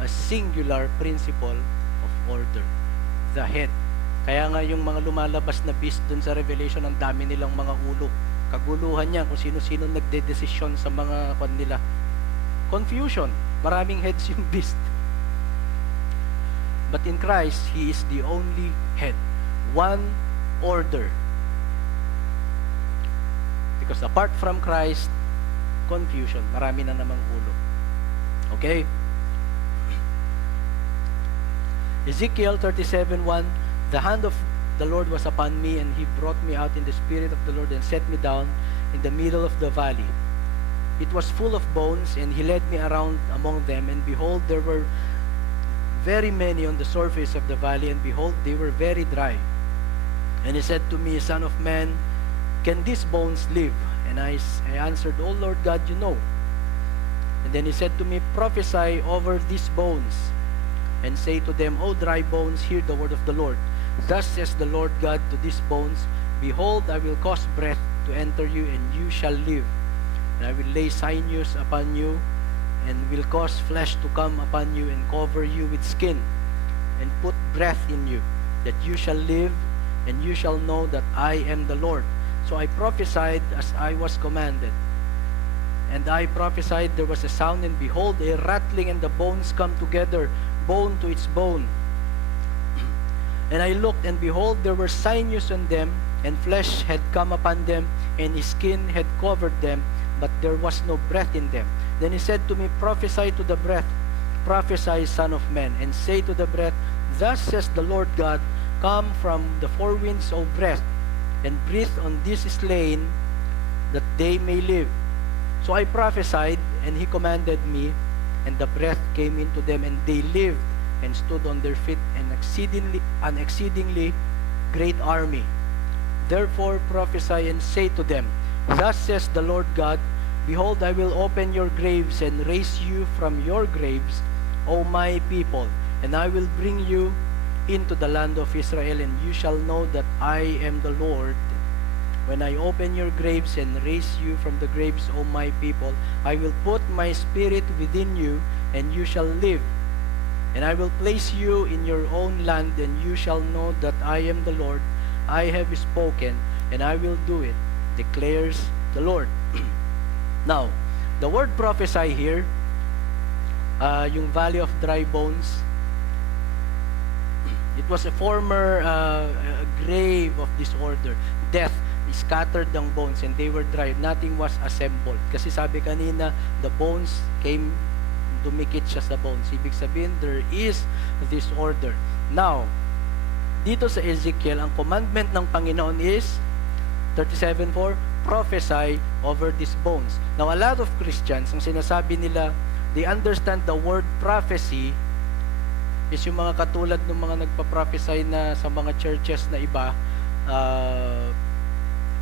a singular principle of order, the head. Kaya nga yung mga lumalabas na beast dun sa Revelation, ang dami nilang mga ulo. Kaguluhan niya kung sino-sino nagde-desisyon sa mga nila. Confusion. Maraming heads yung beast. But in Christ, He is the only head. One order. Because apart from Christ, confusion. Marami na namang ulo. Okay? Ezekiel 37:1, the hand of the Lord was upon me, and He brought me out in the spirit of the Lord and set me down in the middle of the valley. It was full of bones, and He led me around among them, and behold, there were very many on the surface of the valley, and behold, they were very dry. And He said to me, Son of man, can these bones live? And I answered, O Lord God, you know. And then He said to me, prophesy over these bones, and say to them, O dry bones, hear the word of the Lord. Thus says the Lord God to these bones, behold, I will cause breath to enter you, and you shall live. And I will lay sinews upon you, and will cause flesh to come upon you, and cover you with skin, and put breath in you, that you shall live, and you shall know that I am the Lord. So I prophesied as I was commanded. And I prophesied, there was a sound, and behold, a rattling, and the bones come together, bone to its bone. And I looked, and behold, there were sinews on them, and flesh had come upon them, and his skin had covered them, but there was no breath in them. Then he said to me, prophesy to the breath, prophesy, son of man, and say to the breath, thus says the Lord God, come from the four winds, O breath, and breathe on this slain, that they may live. So I prophesied, and he commanded me, and the breath came into them, and they lived, and stood on their feet, an exceedingly great army. Therefore prophesy and say to them, thus says the Lord God, behold, I will open your graves and raise you from your graves, O my people, and I will bring you into the land of Israel, and you shall know that I am the Lord. When I open your graves and raise you from the graves, O my people, I will put my spirit within you, and you shall live. And I will place you in your own land, and you shall know that I am the Lord. I have spoken, and I will do it, declares the Lord. Now, the word prophesy here, yung valley of dry bones, it was a former grave of disorder. Death scattered ang bones, and they were dry. Nothing was assembled. Kasi sabi kanina, the bones came, dumikit siya sa bones. Ibig sabihin, there is disorder. Now, dito sa Ezekiel, ang commandment ng Panginoon is 37:4, prophesy over these bones. Now, a lot of Christians, ang sinasabi nila, they understand the word prophecy is yung mga katulad ng mga nagpa-prophesy na sa mga churches na iba,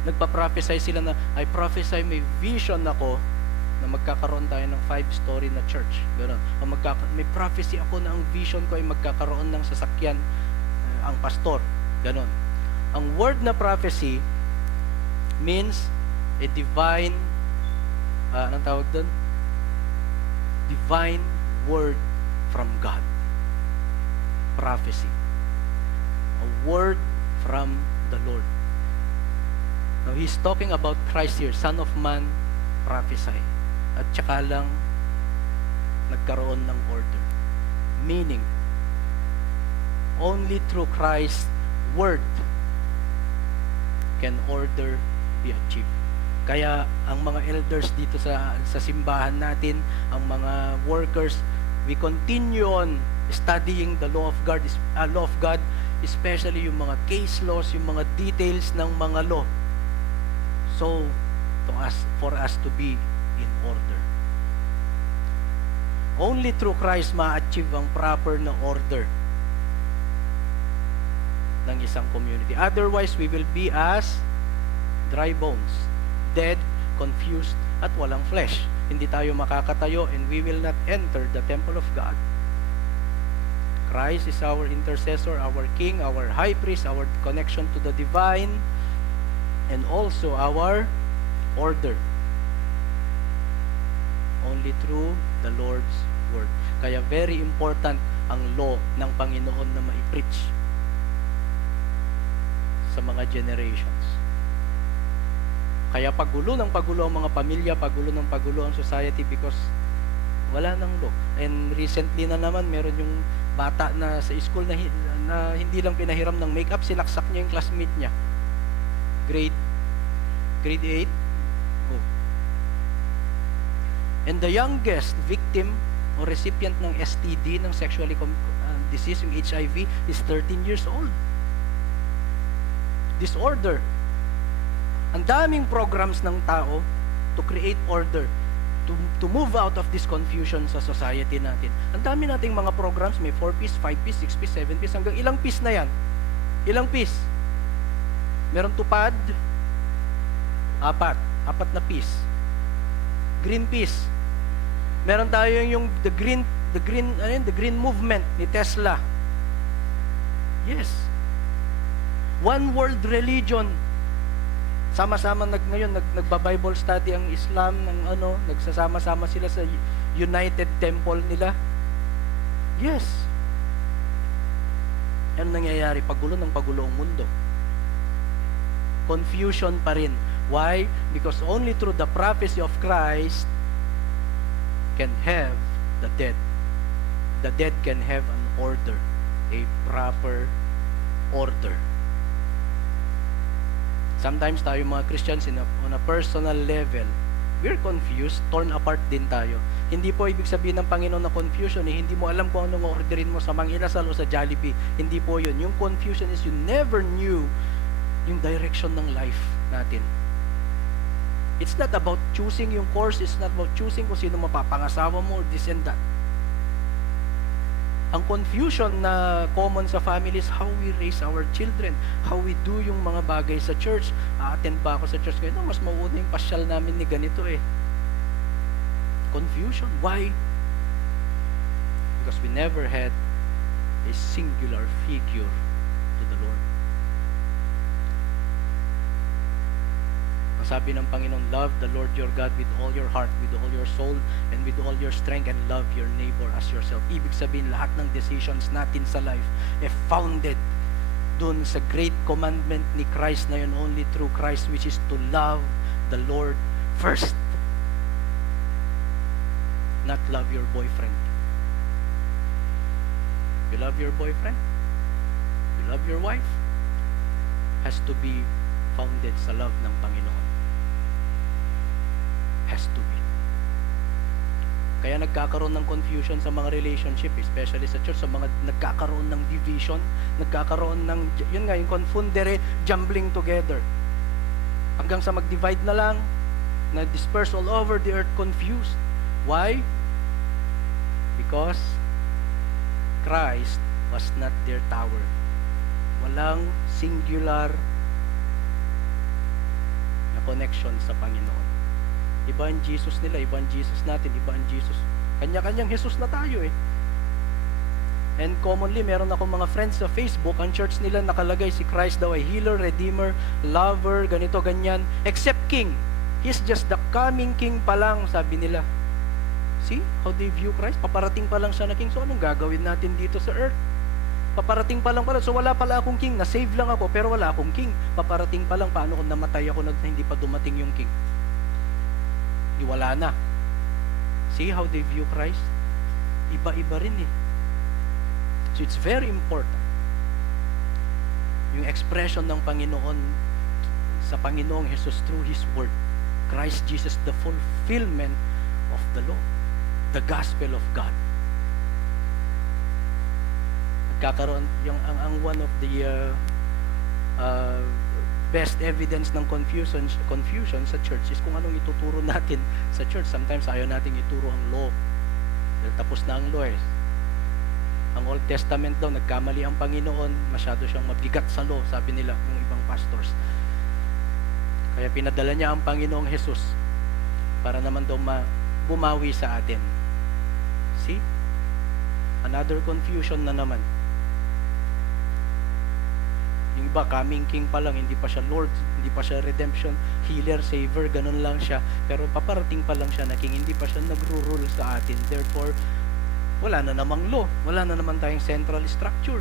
nagpa-prophesy sila na, I prophesy, may vision ako na magkakaroon tayo ng 5-story na church. Ganoon. May prophecy ako na ang vision ko ay magkakaroon ng sasakyan ang pastor. Ganon. Ang word na prophecy means a divine, anong tawag doon? Divine word from God. Prophecy. A word from the Lord. Now, he's talking about Christ here, Son of Man, prophesy. At saka lang, nagkaroon ng order. Meaning, only through Christ's word can order be achieved. Kaya ang mga elders dito sa simbahan natin, ang mga workers, we continue on studying the law of God, especially yung mga case laws, yung mga details ng mga law. So, for us to be in order. Only through Christ ma-achieve ang proper na order ng isang community. Otherwise, we will be as dry bones, dead, confused, at walang flesh. Hindi tayo makakatayo, and we will not enter the temple of God. Christ is our intercessor, our king, our high priest, our connection to the divine, and also our order. Only through the Lord's word. Kaya very important ang law ng Panginoon na ma-preach sa mga generations. Kaya pagulo ng pagulo ang mga pamilya, pagulo ng pagulo ang society because wala nang law. And recently na naman, meron yung bata na sa school na hindi lang pinahiram ng makeup, sinaksak niya yung classmate niya. Grade 8. Oh. And the youngest victim o recipient ng STD, ng sexually disease, yung HIV, is 13 years old. Disorder. Ang daming programs ng tao to create order, to move out of this confusion sa society natin. Ang dami nating mga programs, may 4-piece, 5-piece, 6-piece, 7-piece, hanggang ilang piece na yan? Ilang piece? Meron tupad, 4 na piece. Green piece. Meron tayo yung the green movement ni Tesla. Yes. One world religion. Sama-sama ngayon nagba-Bible study ang Islam ng nagsasama-sama sila sa United Temple nila. Yes. Ano nangyayari? Pagulo ng pagulo ang mundo. Confusion pa rin. Why? Because only through the prophecy of Christ can have the dead. The dead can have an order, a proper order. Sometimes tayo mga Christians on a personal level, we're confused, torn apart din tayo. Hindi po ibig sabihin ng Panginoon na confusion, hindi mo alam kung anong orderin mo sa Mang Inasal o sa Jollibee. Hindi po yun. Yung confusion is you never knew yung direction ng life natin. It's not about choosing yung course, it's not about choosing kung sino mapapangasawa mo or this and that. Ang confusion na common sa family is how we raise our children, how we do yung mga bagay sa church. Attend pa ako sa church ngayon, mas mauna yung pasyal namin ni ganito eh. Confusion. Why? Because we never had a singular figure to the Lord. Ang sabi ng Panginoon, love the Lord your God with all your heart, with all your soul, and with all your strength, and love your neighbor as yourself. Ibig sabihin, lahat ng decisions natin sa life founded dun sa great commandment ni Christ na yun, only through Christ, which is to love the Lord first. Not love your boyfriend. You love your boyfriend? You love your wife? Has to be founded sa love ng Panginoon. Has to be. Kaya nagkakaroon ng confusion sa mga relationship, especially sa church, sa mga nagkakaroon ng division, nagkakaroon ng, yun nga, yung confundere, jumbling together. Hanggang sa mag-divide na lang, na-disperse all over the earth, confused. Why? Because Christ was not their tower. Walang singular na connection sa Panginoon. Iba ang Jesus nila, iba ang Jesus natin, iba ang Jesus. Kanya-kanyang Jesus na tayo eh. And commonly, meron akong mga friends sa Facebook, ang church nila nakalagay si Christ daw ay healer, redeemer, lover, ganito, ganyan, except king. He's just the coming king pa lang, sabi nila. See how they view Christ? Paparating pa lang siya na king. So anong gagawin natin dito sa earth? Paparating pa lang pala. So wala pala akong king. Na-save lang ako pero wala akong king. Paparating pa lang. Paano kung namatay ako na hindi pa dumating yung king? Di wala na. See how they view Christ? Iba-iba rin eh. So it's very important. Yung expression ng Panginoon sa Panginoong Jesus through His Word. Christ Jesus, the fulfillment of the law. The gospel of God. Nagkakaroon yung ang one of the best evidence ng confusion sa church is kung anong ituturo natin sa church. Sometimes ayaw nating ituro ang law. Dahil tapos na ang law eh. Ang Old Testament daw, nagkamali ang Panginoon, masyado siyang mabigat sa law, sabi nila ng ibang pastors. Kaya pinadala niya ang Panginoong Jesus para naman daw bumawi sa atin. See? Another confusion na naman. Yung iba, coming king pa lang, hindi pa siya Lord, hindi pa siya redemption, healer, savior, ganun lang siya. Pero paparating pa lang siya na king, hindi pa siya nagro-rule sa atin. Therefore, wala na namang law, wala na naman tayong central structure.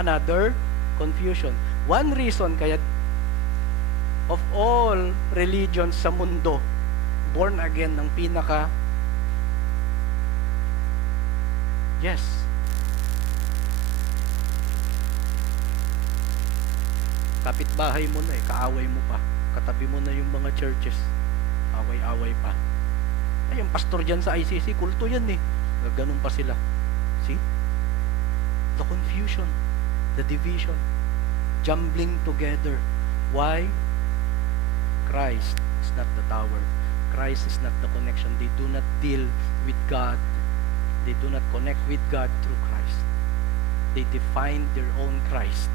Another confusion. One reason kaya of all religions sa mundo, born again ng pinaka, yes, kapitbahay mo na eh, kaaway mo pa, katabi mo na yung mga churches, away-away pa. Ay, yung pastor dyan sa ICC, kulto yan eh, ganun pa sila. See? The confusion, the division, jumbling together. Why? Christ is not the tower. Christ is not the connection. They do not deal with God. They do not connect with God through Christ. They define their own Christ.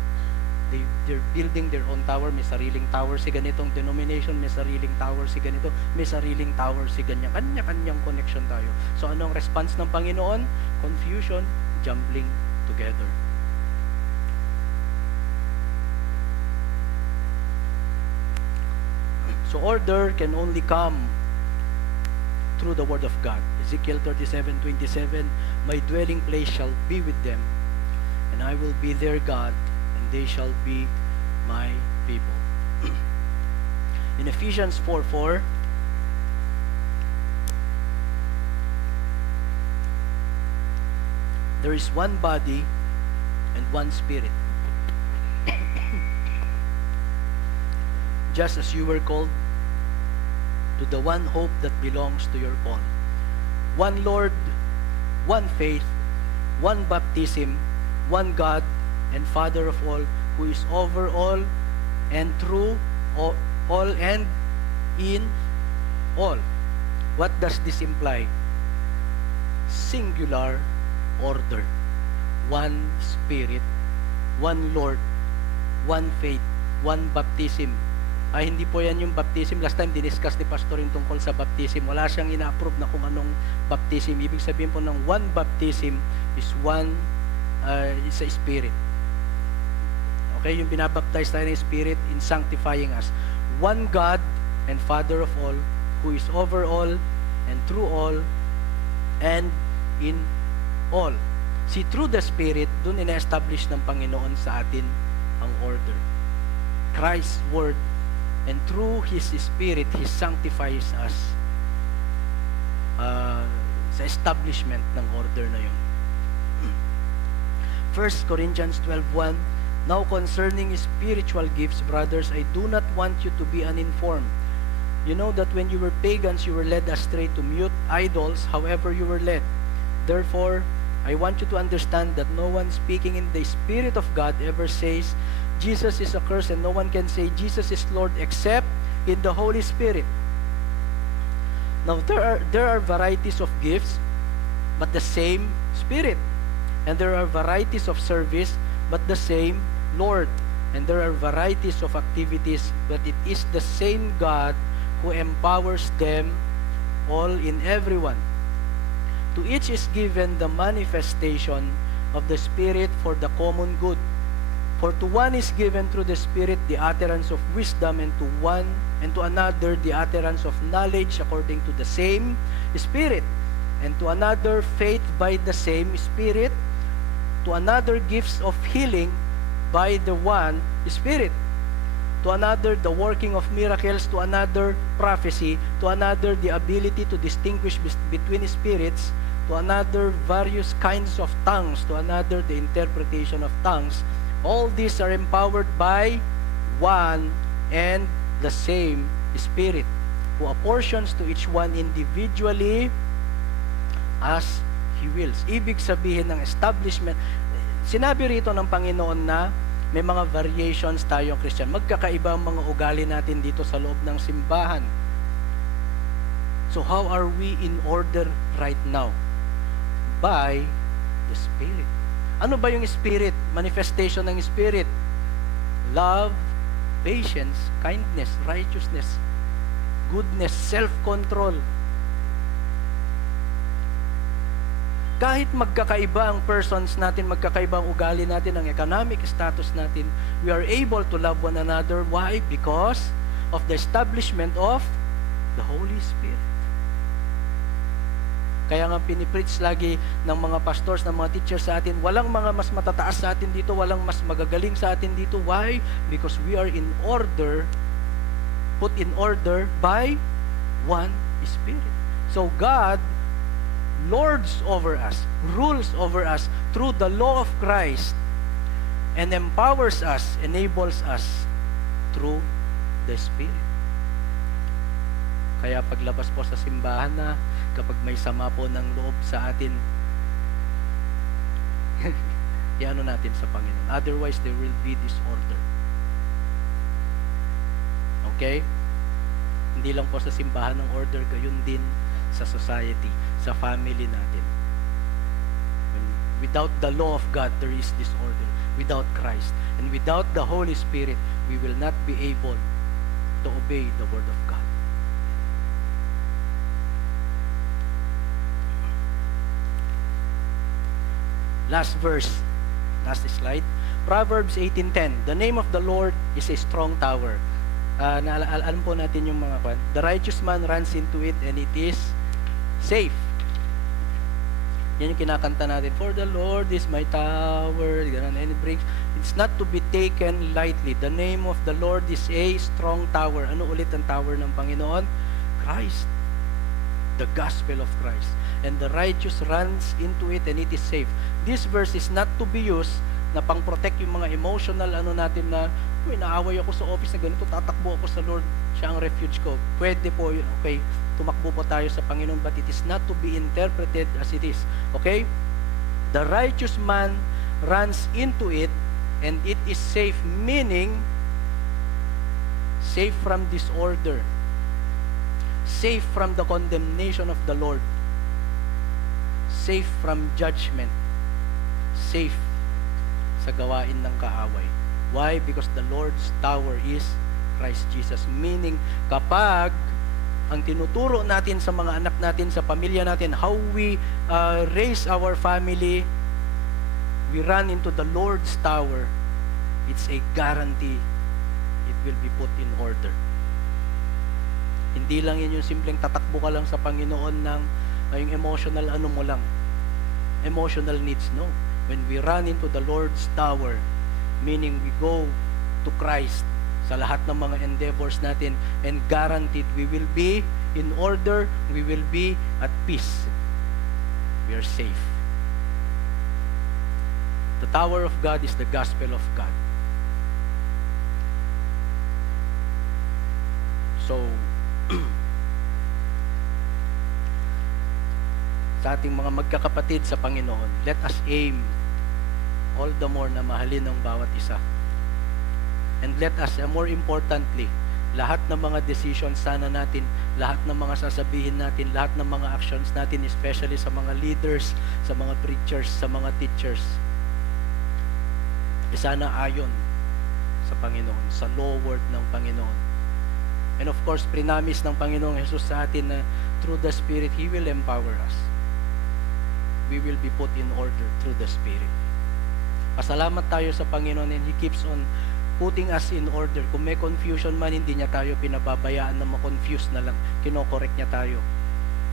They're building their own tower. May sariling tower si ganitong denomination, may sariling tower si ganito, may sariling tower si ganyan. Kanya-kanyang connection tayo. So anong response ng Panginoon? Confusion, jumbling together. So order can only come through the Word of God. Ezekiel 37:27, my dwelling place shall be with them, and I will be their God, and they shall be my people. In Ephesians 4:4, there is one body and one spirit. Just as you were called to the one hope that belongs to your call. One Lord, one faith, one baptism, one God and Father of all, who is over all and through all and in all. What does this imply? Singular order. One Spirit, one Lord, one faith, one baptism. Hindi po yan yung baptism. Last time, diniscuss ni Pastor yung tungkol sa baptism. Wala siyang ina-approve na kung anong baptism. Ibig sabihin po ng one baptism is one, is a Spirit. Okay, yung binabaptize tayo ng Spirit in sanctifying us. One God and Father of all, who is over all and through all and in all. See, through the Spirit, dun ina-establish ng Panginoon sa atin ang order. Christ's Word, and through His Spirit, He sanctifies us sa establishment ng order na yun. 1 Corinthians 12:1, now concerning spiritual gifts, brothers, I do not want you to be uninformed. You know that when you were pagans, you were led astray to mute idols, however you were led. Therefore, I want you to understand that no one speaking in the Spirit of God ever says, Jesus is accursed, and no one can say Jesus is Lord except in the Holy Spirit. Now, there are varieties of gifts, but the same Spirit. And there are varieties of service, but the same Lord. And there are varieties of activities, but it is the same God who empowers them all in everyone. To each is given the manifestation of the Spirit for the common good. For to one is given through the Spirit the utterance of wisdom, and to another the utterance of knowledge according to the same Spirit, and to another faith by the same Spirit, to another gifts of healing by the one Spirit, to another the working of miracles, to another prophecy, to another the ability to distinguish between spirits, to another various kinds of tongues, to another the interpretation of tongues. All these are empowered by one and the same Spirit, who apportions to each one individually as He wills. Ibig sabihin ng establishment, sinabi rito ng Panginoon na may mga variations tayo Christian. Magkakaiba ang mga ugali natin dito sa loob ng simbahan. So how are we in order right now? By the Spirit. Ano ba yung Spirit? Manifestation ng Spirit. Love, patience, kindness, righteousness, goodness, self-control. Kahit magkakaiba ang persons natin, magkakaiba ang ugali natin, ang economic status natin, we are able to love one another. Why? Because of the establishment of the Holy Spirit. Kaya nga pinipreach lagi ng mga pastors, ng mga teachers sa atin, walang mga mas matataas sa atin dito, walang mas magagaling sa atin dito. Why? Because we are in order, put in order by one Spirit. So God lords over us, rules over us through the law of Christ, and empowers us, enables us through the Spirit. Kaya paglabas po sa simbahan na, kapag may sama po ng loob sa atin, iano natin sa Panginoon. Otherwise, there will be disorder. Okay? Hindi lang po sa simbahan ng order, gayon din sa society, sa family natin. Without the law of God, there is disorder. Without Christ. And without the Holy Spirit, we will not be able to obey the Word of God. Last verse, last slide. Proverbs 18:10. The name of the Lord is a strong tower. Alam po natin yung mga kwan. The righteous man runs into it and it is safe. Yan yung kinakanta natin. For the Lord is my tower. And it brings, it's not to be taken lightly. The name of the Lord is a strong tower. Ano ulit ang tower ng Panginoon? Christ. The gospel of Christ. And the righteous runs into it and it is safe. This verse is not to be used na pang-protect yung mga emotional ano natin na, uy, naaway ako sa office na ganito, tatakbo ako sa Lord, siya ang refuge ko. Pwede po yun, okay? Tumakbo po tayo sa Panginoon, but it is not to be interpreted as it is. Okay? The righteous man runs into it, and it is safe, meaning, safe from disorder, safe from the condemnation of the Lord, safe from judgment, safe sa gawain ng kaaway. Why? Because the Lord's tower is Christ Jesus. Meaning, kapag ang tinuturo natin sa mga anak natin, sa pamilya natin, how we raise our family, we run into the Lord's tower, it's a guarantee it will be put in order. Hindi lang yan yung simpleng tatakbo ka lang sa Panginoon ng yung emotional ano mo lang, emotional needs. No, when we run into the Lord's tower, meaning we go to Christ sa lahat ng mga endeavors natin, and guaranteed we will be in order, we will be at peace, we are safe. The tower of God is the gospel of God. So sa ating mga magkakapatid sa Panginoon, let us aim all the more na mahalin ang bawat isa. And let us, more importantly, lahat ng mga decisions sana natin, lahat ng mga sasabihin natin, lahat ng mga actions natin, especially sa mga leaders, sa mga preachers, sa mga teachers, sana ayon sa Panginoon, sa law word ng Panginoon. And of course, prinamis ng Panginoong Jesus sa atin na through the Spirit, He will empower us. We will be put in order through the Spirit. Pasalamat tayo sa Panginoon, and He keeps on putting us in order. Kung may confusion man, hindi niya tayo pinababayaan na ma-confuse na lang. Kino-correct niya tayo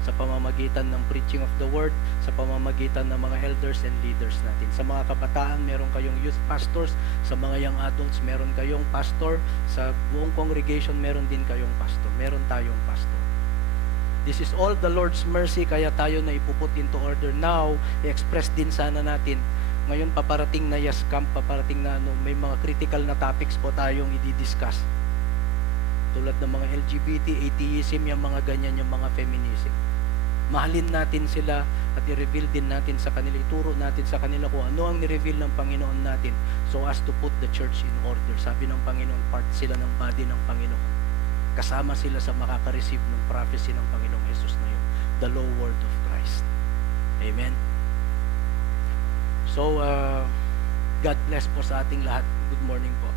sa pamamagitan ng preaching of the Word, sa pamamagitan ng mga elders and leaders natin. Sa mga kabataan, meron kayong youth pastors. Sa mga young adults, meron kayong pastor. Sa buong congregation, meron din kayong pastor. Meron tayong pastor. This is all the Lord's mercy, kaya tayo na ipuput into order. Now, i-express din sana natin. Ngayon, paparating na Yes Camp, paparating na may mga critical na topics po tayong i-discuss. Tulad ng mga LGBT, atheism, yung mga ganyan, yung mga feminism. Mahalin natin sila at i-reveal din natin sa kanila, ituro natin sa kanila kung ano ang ni-reveal ng Panginoon natin so as to put the church in order. Sabi ng Panginoon, part sila ng body ng Panginoon. Kasama sila sa makaka-receive ng prophecy ng Panginoong Jesus na yun, the law word of Christ. Amen? So, God bless po sa ating lahat. Good morning po.